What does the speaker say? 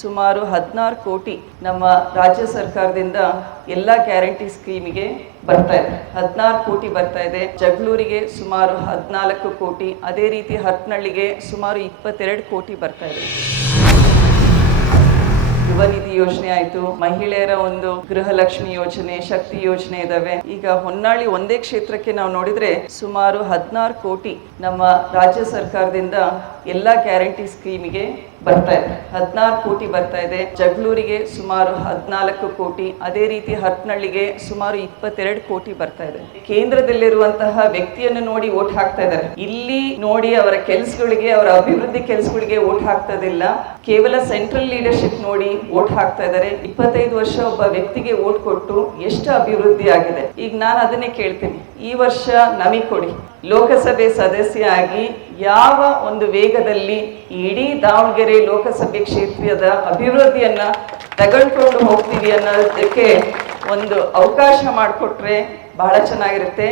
ಸುಮಾರು 16 ಕೋಟಿ ನಮ್ಮ ರಾಜ್ಯ ಸರ್ಕಾರದಿಂದ ಎಲ್ಲ ಗ್ಯಾರಂಟಿ ಸ್ಕೀಮಿಗೆ ಬರ್ತಾ ಇದೆ. 16 ಕೋಟಿ ಬರ್ತಾ ಇದೆ. ಜಗಳೂರಿಗೆ ಸುಮಾರು 14 ಕೋಟಿ, ಅದೇ ರೀತಿ ಹರಪನಹಳ್ಳಿಗೆ ಸುಮಾರು 22 ಕೋಟಿ ಬರ್ತಾ ಇದೆ. ಯುವ ನಿಧಿ ಯೋಜನೆ ಆಯ್ತು, ಮಹಿಳೆಯರ ಒಂದು ಗೃಹಲಕ್ಷ್ಮಿ ಯೋಜನೆ, ಶಕ್ತಿ ಯೋಜನೆ ಇದಾವೆ. ಈಗ ಹೊನ್ನಾಳಿ ಒಂದೇ ಕ್ಷೇತ್ರಕ್ಕೆ ನಾವು ನೋಡಿದ್ರೆ ಸುಮಾರು 16 ಕೋಟಿ ನಮ್ಮ ರಾಜ್ಯ ಸರ್ಕಾರದಿಂದ ಎಲ್ಲ ಗ್ಯಾರಂಟಿ ಸ್ಕೀಮಿಗೆ ಬರ್ತಾ ಇದೆ. 16 ಕೋಟಿ ಬರ್ತಾ ಇದೆ. ಜಗಳೂರಿಗೆ ಸುಮಾರು 14 ಕೋಟಿ, ಅದೇ ರೀತಿ ಹರಪನಹಳ್ಳಿಗೆ ಸುಮಾರು 22 ಕೋಟಿ ಬರ್ತಾ ಇದೆ. ಕೇಂದ್ರದಲ್ಲಿರುವಂತಹ ವ್ಯಕ್ತಿಯನ್ನು ನೋಡಿ ಓಟ್ ಹಾಕ್ತಾ ಇದ್ದಾರೆ. ಇಲ್ಲಿ ನೋಡಿ ಅವರ ಕೆಲಸಗಳಿಗೆ, ಅವರ ಅಭಿವೃದ್ಧಿ ಕೆಲಸಗಳಿಗೆ ಓಟ್ ಹಾಕ್ತದಿಲ್ಲ. ಕೇವಲ ಸೆಂಟ್ರಲ್ ಲೀಡರ್ಶಿಪ್ ನೋಡಿ ಓಟ್ ಹಾಕ್ತಾ ಇದ್ದಾರೆ. 25 ವರ್ಷ ಒಬ್ಬ ವ್ಯಕ್ತಿಗೆ ಓಟ್ ಕೊಟ್ಟು ಎಷ್ಟು ಅಭಿವೃದ್ಧಿ ಆಗಿದೆ. ಈಗ ನಾನು ಅದನ್ನೇ ಕೇಳ್ತೀನಿ, ಈ ವರ್ಷ ನಮಗೆ ಕೊಡಿ, ಲೋಕಸಭೆ ಸದಸ್ಯ ಆಗಿ ಯಾವ ಒಂದು ವೇಗದಲ್ಲಿ ಇಡೀ ದಾವಣಗೆರೆ ಲೋಕಸಭೆ ಕ್ಷೇತ್ರದ ಅಭಿವೃದ್ಧಿಯನ್ನ ತಗೊಂಡ್ಕೊಂಡು ಹೋಗ್ತೀವಿ ಅನ್ನೋದಕ್ಕೆ ಒಂದು ಅವಕಾಶ ಮಾಡಿಕೊಟ್ರೆ ಬಹಳ ಚೆನ್ನಾಗಿರುತ್ತೆ.